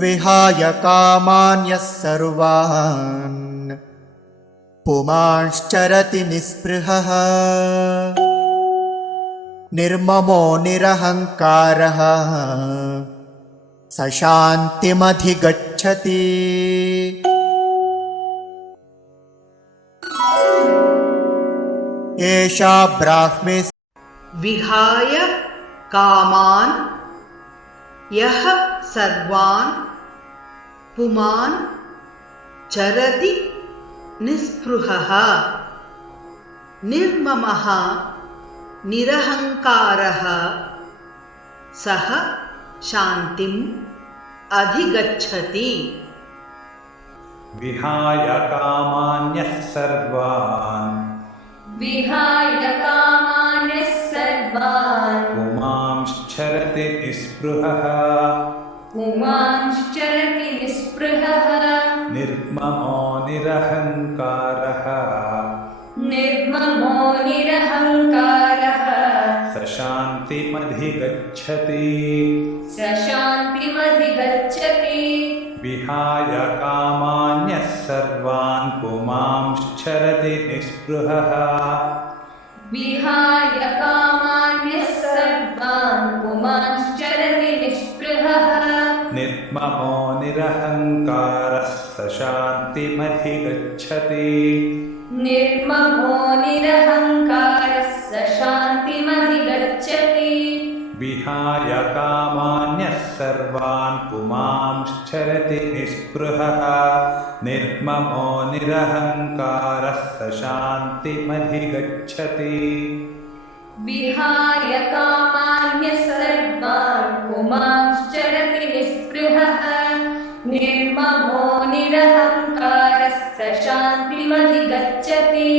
विहाय कामान्यः सर्वान् पुमांश्चरति निःस्पृहः निर्ममो निरहङ्कारः स शान्तिमधिगच्छति। एषा ब्राह्मी विहाय कामान् यः सर्वान् पुमान् चरति निःस्पृहः निर्ममः निरहङ्कारः सः शान्तिम् अधिगच्छति। विहाय कामान्यः सर्वान् पुमांश्चरति निःस्पृहः निर्ममो निरहङ्कारः स शान्तिमधिगच्छति। विहाय कामान्यः सर्वान् पुमांश्चरति निःस्पृहः निर्ममो निरहङ्कारः स शान्तिमधिगच्छति। विहाय कामान्यः सर्वान् पुमांश्चरति निःस्पृहः निर्ममो निरहङ्कारः स शान्तिमधिगच्छति। विहाय कामान्यः सर्वान् पुमांश्चरति निःस्पृहः निर्ममो निरहङ्कारः स शान्तिमधिगच्छति।